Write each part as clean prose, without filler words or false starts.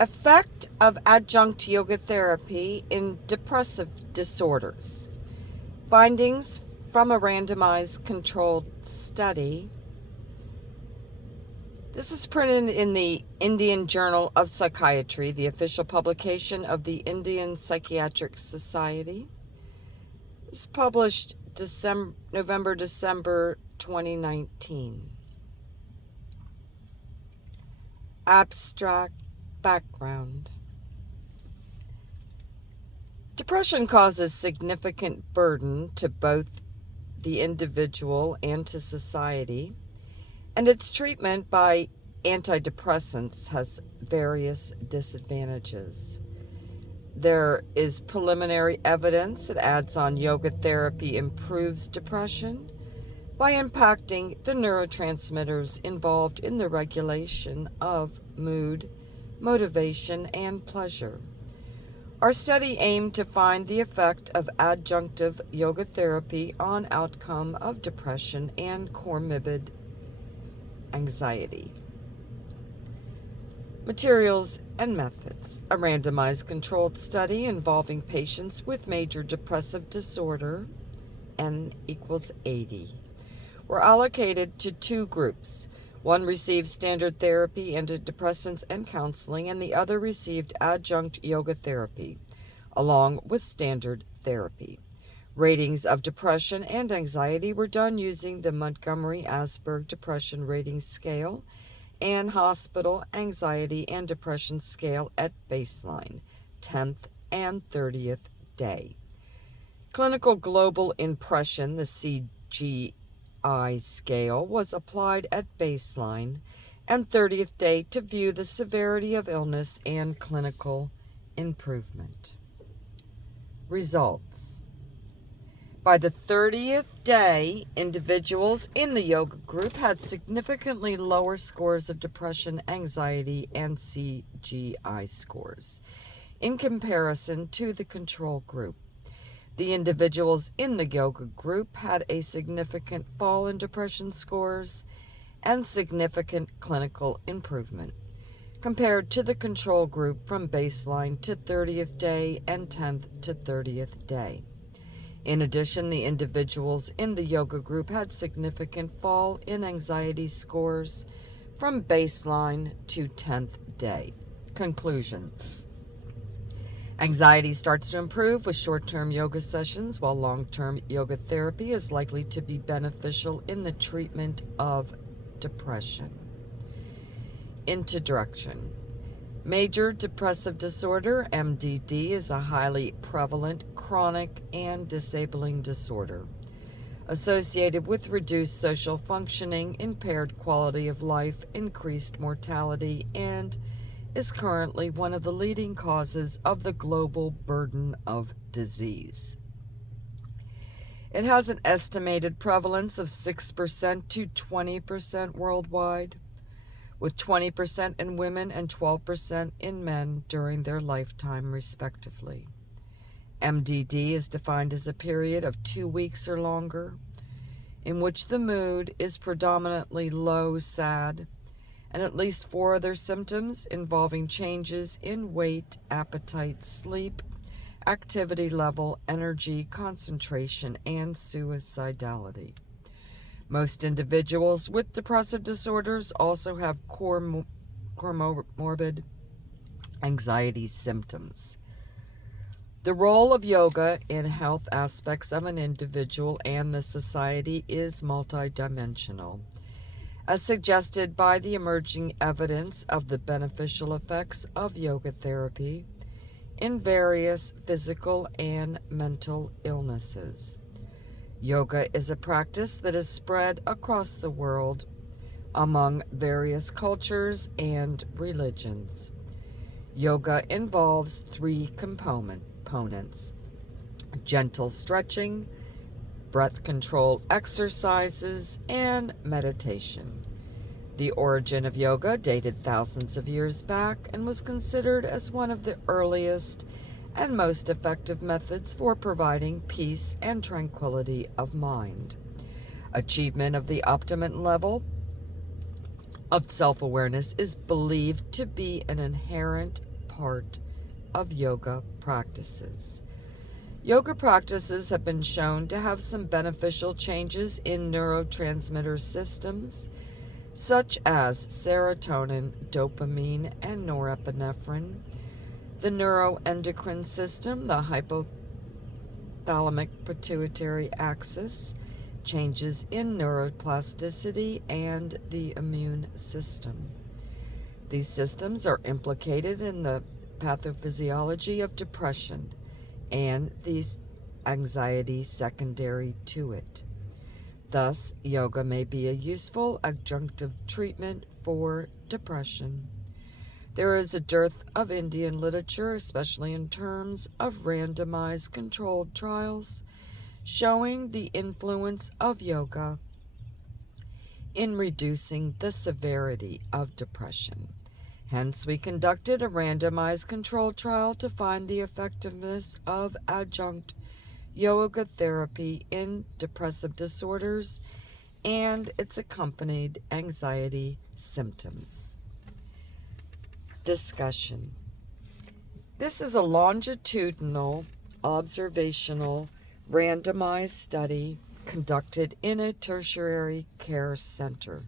Effect of adjunct yoga therapy in depressive disorders. Findings from a randomized controlled study. This is printed in the Indian Journal of Psychiatry, the official publication of the Indian Psychiatric Society. It's published November-December 2019. Abstract background. Depression causes significant burden to both the individual and to society, and its treatment by antidepressants has various disadvantages. There is preliminary evidence that adds-on yoga therapy improves depression by impacting the neurotransmitters involved in the regulation of mood, motivation, and pleasure. Our study aimed to find the effect of adjunctive yoga therapy on outcome of depression and comorbid anxiety. Materials and methods. A randomized controlled study involving patients with major depressive disorder, N equals 80, were allocated to two groups. One received standard therapy, antidepressants, and counseling, and the other received adjunct yoga therapy, along with standard therapy. Ratings of depression and anxiety were done using the Montgomery-Åsberg Depression Rating Scale and Hospital Anxiety and Depression Scale at baseline, 10th and 30th day. Clinical Global Impression, the CGI scale, was applied at baseline and 30th day to view the severity of illness and clinical improvement. Results. By the 30th day, individuals in the yoga group had significantly lower scores of depression, anxiety, and CGI scores in comparison to the control group. The individuals in the yoga group had a significant fall in depression scores and significant clinical improvement compared to the control group from baseline to 30th day and 10th to 30th day. In addition, the individuals in the yoga group had significant fall in anxiety scores from baseline to 10th day. Conclusion. Anxiety starts to improve with short-term yoga sessions, while long-term yoga therapy is likely to be beneficial in the treatment of depression. Introduction. Major depressive disorder, MDD, is a highly prevalent, chronic, and disabling disorder associated with reduced social functioning, impaired quality of life, increased mortality, and is currently one of the leading causes of the global burden of disease. It has an estimated prevalence of 6% to 20% worldwide, with 20% in women and 12% in men during their lifetime, respectively. MDD is defined as a period of 2 weeks or longer in which the mood is predominantly low, sad, and at least 4 other symptoms involving changes in weight, appetite, sleep, activity level, energy, concentration, and suicidality. Most individuals with depressive disorders also have comorbid anxiety symptoms. The role of yoga in health aspects of an individual and the society is multidimensional, as suggested by the emerging evidence of the beneficial effects of yoga therapy in various physical and mental illnesses. Yoga is a practice that is spread across the world among various cultures and religions. Yoga involves 3 components: gentle stretching, breath control exercises, and meditation. The origin of yoga dated thousands of years back and was considered as one of the earliest and most effective methods for providing peace and tranquility of mind. Achievement of the optimum level of self-awareness is believed to be an inherent part of yoga practices. Yoga practices have been shown to have some beneficial changes in neurotransmitter systems, such as serotonin, dopamine, and norepinephrine, the neuroendocrine system, the hypothalamic pituitary axis, changes in neuroplasticity, and the immune system. These systems are implicated in the pathophysiology of depression and the anxiety secondary to it. Thus, yoga may be a useful adjunctive treatment for depression. There is a dearth of Indian literature, especially in terms of randomized controlled trials, showing the influence of yoga in reducing the severity of depression. Hence, we conducted a randomized controlled trial to find the effectiveness of adjunct yoga therapy in depressive disorders and its accompanied anxiety symptoms. Discussion. This is a longitudinal, observational, randomized study conducted in a tertiary care center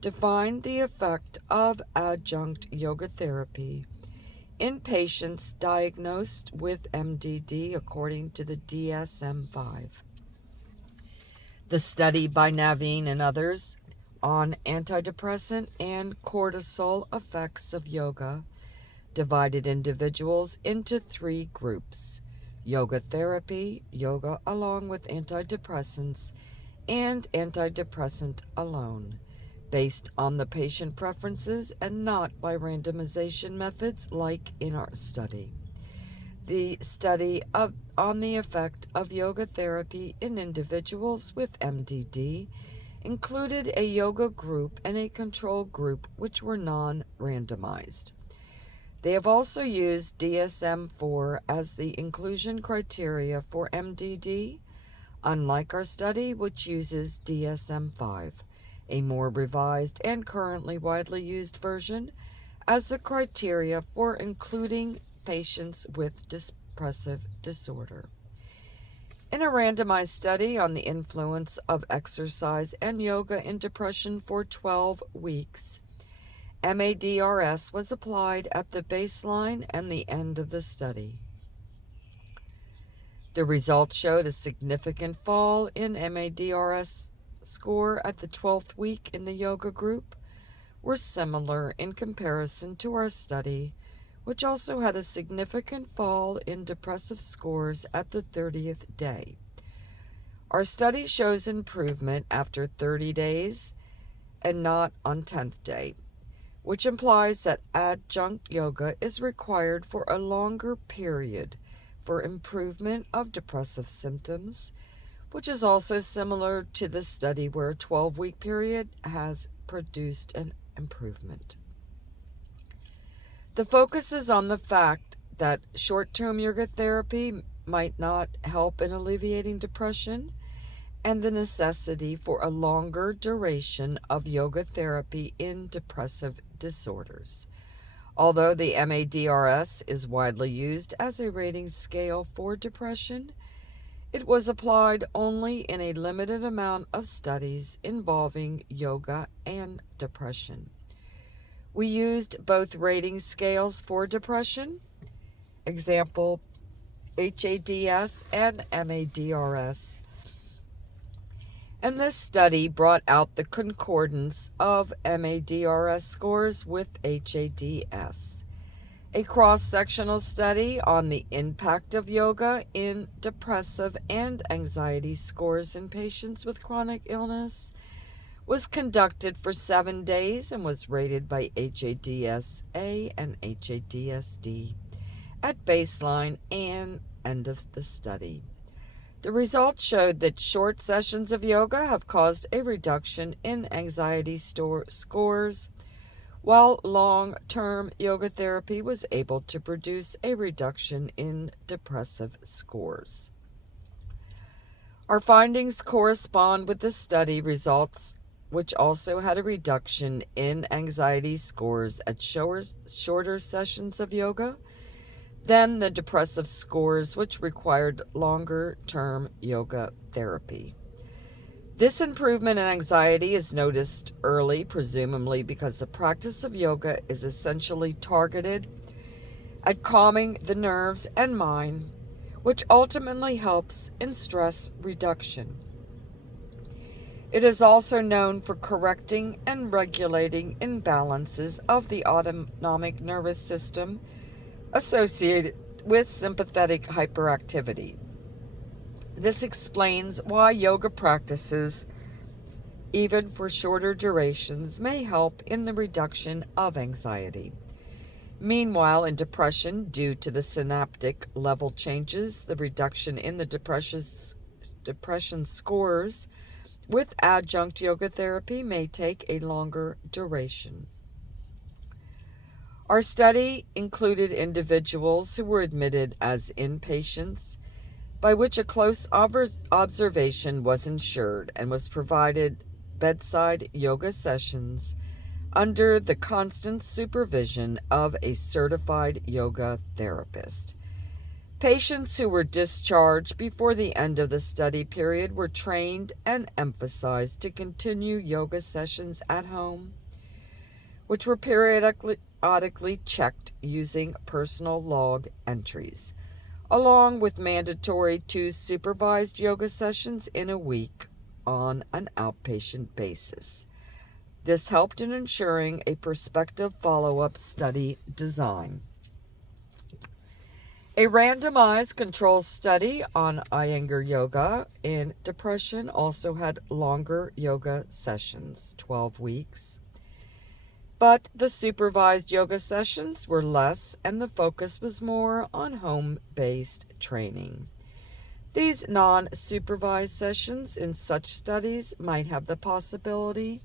to find the effect of adjunct yoga therapy in patients diagnosed with MDD according to the DSM-5. The study by Naveen and others on antidepressant and cortisol effects of yoga divided individuals into 3 groups: yoga therapy, yoga along with antidepressants, and antidepressant alone, based on the patient preferences and not by randomization methods like in our study. The study on the effect of yoga therapy in individuals with MDD included a yoga group and a control group which were non-randomized. They have also used DSM-4 as the inclusion criteria for MDD, unlike our study, which uses DSM-5, a more revised and currently widely used version, as the criteria for including patients with depressive disorder. In a randomized study on the influence of exercise and yoga in depression for 12 weeks, MADRS was applied at the baseline and the end of the study. The results showed a significant fall in MADRS score at the 12th week in the yoga group, were similar in comparison to our study, which also had a significant fall in depressive scores at the 30th day. Our study shows improvement after 30 days and not on 10th day, which implies that adjunct yoga is required for a longer period for improvement of depressive symptoms, which is also similar to the study where a 12-week period has produced an improvement. The focus is on the fact that short-term yoga therapy might not help in alleviating depression, and the necessity for a longer duration of yoga therapy in depressive disorders. Although the MADRS is widely used as a rating scale for depression, it was applied only in a limited amount of studies involving yoga and depression. We used both rating scales for depression, example HADS and MADRS. And this study brought out the concordance of MADRS scores with HADS. A cross-sectional study on the impact of yoga in depressive and anxiety scores in patients with chronic illness was conducted for 7 days and was rated by HADS-A and HADS-D at baseline and end of the study. The results showed that short sessions of yoga have caused a reduction in anxiety scores, while long-term yoga therapy was able to produce a reduction in depressive scores. Our findings correspond with the study results which also had a reduction in anxiety scores at shorter sessions of yoga than the depressive scores, which required longer-term yoga therapy. This improvement in anxiety is noticed early, presumably because the practice of yoga is essentially targeted at calming the nerves and mind, which ultimately helps in stress reduction. It is also known for correcting and regulating imbalances of the autonomic nervous system associated with sympathetic hyperactivity. This explains why yoga practices, even for shorter durations, may help in the reduction of anxiety. Meanwhile, in depression, due to the synaptic level changes, the reduction in the depression scores with adjunct yoga therapy may take a longer duration. Our study included individuals who were admitted as inpatients, by which a close observation was ensured, and was provided bedside yoga sessions under the constant supervision of a certified yoga therapist. Patients who were discharged before the end of the study period were trained and emphasized to continue yoga sessions at home, which were periodically checked using personal log entries, along with mandatory 2 supervised yoga sessions in a week on an outpatient basis. This helped in ensuring a prospective follow-up study design. A randomized controlled study on Iyengar yoga in depression also had longer yoga sessions, 12 weeks. But the supervised yoga sessions were less, and the focus was more on home-based training. These non-supervised sessions in such studies might have the possibility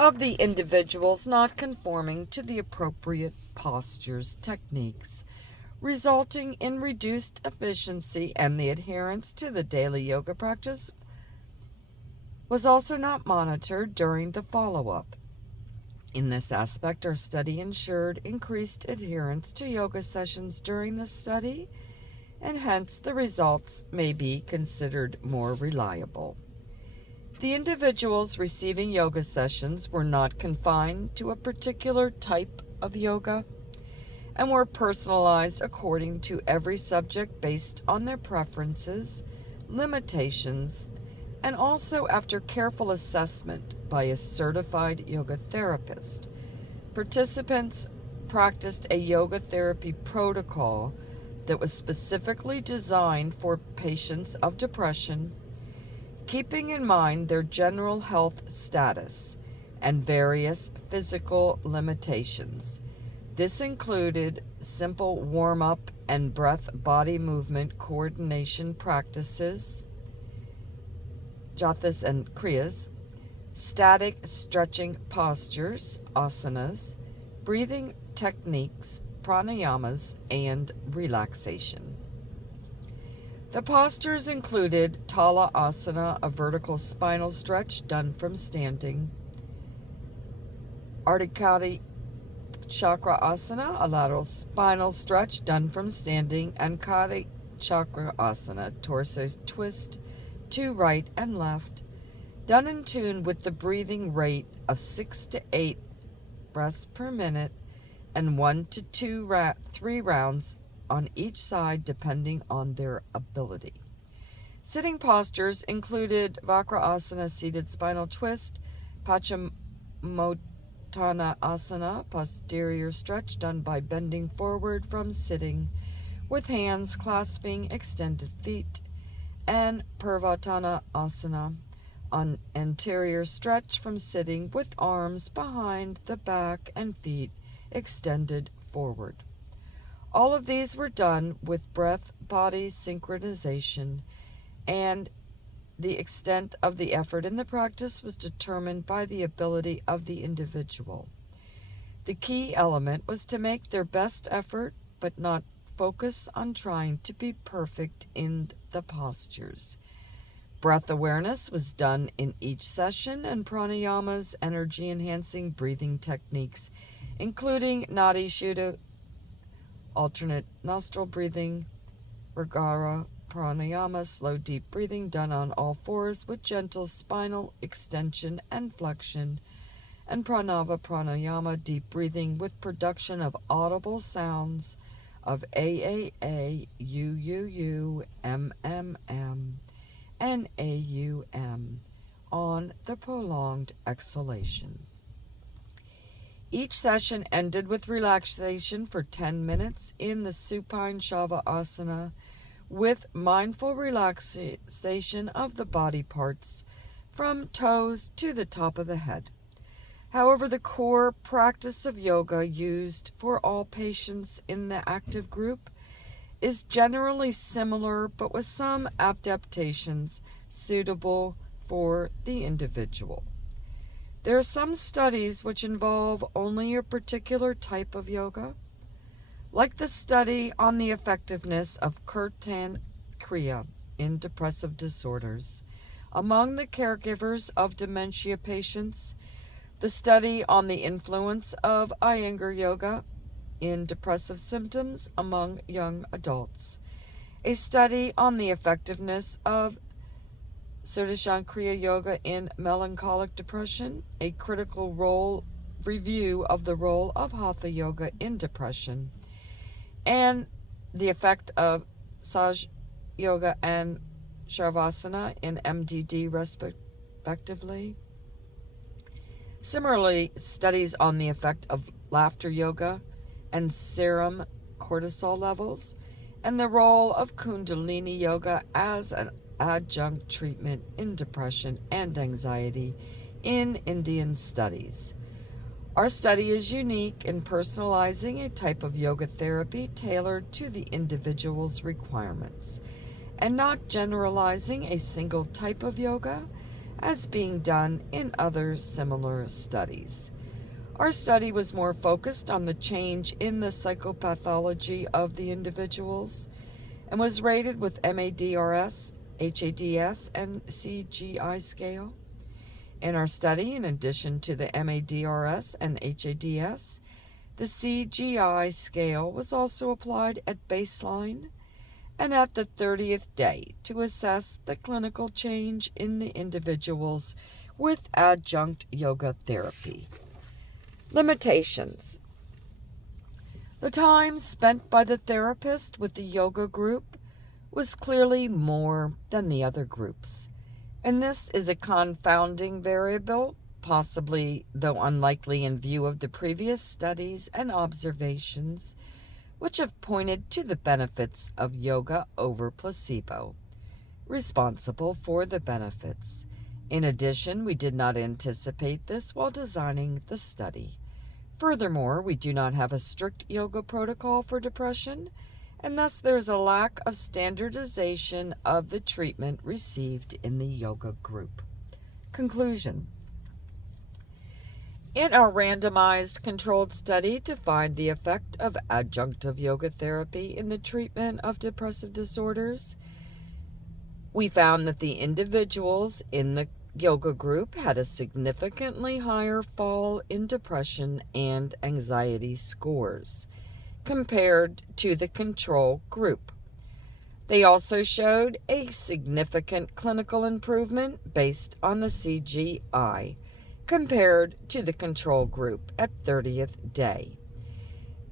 of the individuals not conforming to the appropriate postures, techniques, resulting in reduced efficiency, and the adherence to the daily yoga practice was also not monitored during the follow-up. In this aspect, our study ensured increased adherence to yoga sessions during the study, and hence the results may be considered more reliable. The individuals receiving yoga sessions were not confined to a particular type of yoga and were personalized according to every subject based on their preferences, limitations, and also after careful assessment by a certified yoga therapist. Participants practiced a yoga therapy protocol that was specifically designed for patients of depression, keeping in mind their general health status and various physical limitations. This included simple warm-up and breath-body movement coordination practices, jathas and kriyas, static stretching postures, asanas, breathing techniques, pranayamas, and relaxation. The postures included Tala Asana, a vertical spinal stretch done from standing, Ardhikari Chakra Asana, a lateral spinal stretch done from standing, and Kari Chakra Asana, torso twist to right and left, done in tune with the breathing rate of 6 to 8 breaths per minute and 1 to 3 rounds on each side depending on their ability. Sitting postures included Vakrasana, seated spinal twist, Paschimottanasana, posterior stretch done by bending forward from sitting with hands clasping extended feet, and Purvattanasana, an anterior stretch from sitting with arms behind the back and feet extended forward. All of these were done with breath-body synchronization, and the extent of the effort in the practice was determined by the ability of the individual. The key element was to make their best effort, but not focus on trying to be perfect in the postures. Breath awareness was done in each session, and pranayama's energy-enhancing breathing techniques, including Nadi Shuddha, alternate nostril breathing, Vragara pranayama, slow deep breathing done on all fours with gentle spinal extension and flexion, and Pranava pranayama, deep breathing with production of audible sounds of AAA, UUU, MMM, and AUM on the prolonged exhalation. Each session ended with relaxation for 10 minutes in the supine Shavasana with mindful relaxation of the body parts from toes to the top of the head. However, the core practice of yoga used for all patients in the active group is generally similar, but with some adaptations suitable for the individual. There are some studies which involve only a particular type of yoga, like the study on the effectiveness of Kirtan Kriya in depressive disorders among the caregivers of dementia patients, the study on the influence of Iyengar Yoga in depressive symptoms among young adults, a study on the effectiveness of Sudarshan Kriya Yoga in melancholic depression, a critical role review of the role of Hatha Yoga in depression, and the effect of Saj Yoga and Shavasana in MDD respectively. Similarly, studies on the effect of laughter yoga and serum cortisol levels, and the role of Kundalini Yoga as an adjunct treatment in depression and anxiety in Indian studies. Our study is unique in personalizing a type of yoga therapy tailored to the individual's requirements, and not generalizing a single type of yoga as being done in other similar studies. Our study was more focused on the change in the psychopathology of the individuals and was rated with MADRS, HADS, and CGI scale. In our study, in addition to the MADRS and HADS, the CGI scale was also applied at baseline and at the 30th day to assess the clinical change in the individuals with adjunct yoga therapy. Limitations. The time spent by the therapist with the yoga group was clearly more than the other groups, and this is a confounding variable, possibly, though unlikely in view of the previous studies and observations, which have pointed to the benefits of yoga over placebo, responsible for the benefits. In addition, we did not anticipate this while designing the study. Furthermore, we do not have a strict yoga protocol for depression, and thus there is a lack of standardization of the treatment received in the yoga group. Conclusion. In our randomized controlled study to find the effect of adjunctive yoga therapy in the treatment of depressive disorders, we found that the individuals in the yoga group had a significantly higher fall in depression and anxiety scores compared to the control group. They also showed a significant clinical improvement based on the CGI compared to the control group at 30th day.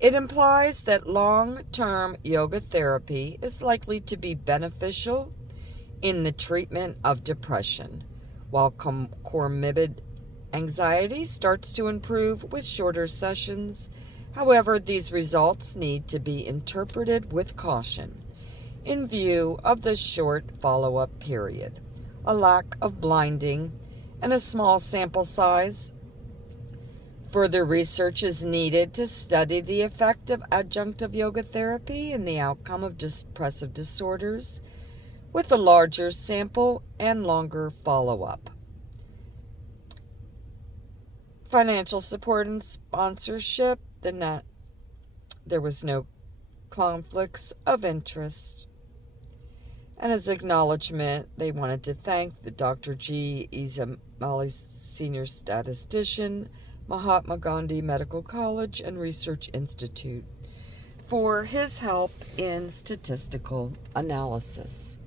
It implies that long-term yoga therapy is likely to be beneficial in the treatment of depression, while comorbid anxiety starts to improve with shorter sessions. However, these results need to be interpreted with caution in view of the short follow-up period, a lack of blinding, and a small sample size. Further research is needed to study the effect of adjunctive yoga therapy in the outcome of depressive disorders with a larger sample and longer follow-up. Financial support and sponsorship, there was no conflicts of interest. And as acknowledgement, they wanted to thank the Dr. G. Izamali Senior Statistician, Mahatma Gandhi Medical College and Research Institute, for his help in statistical analysis.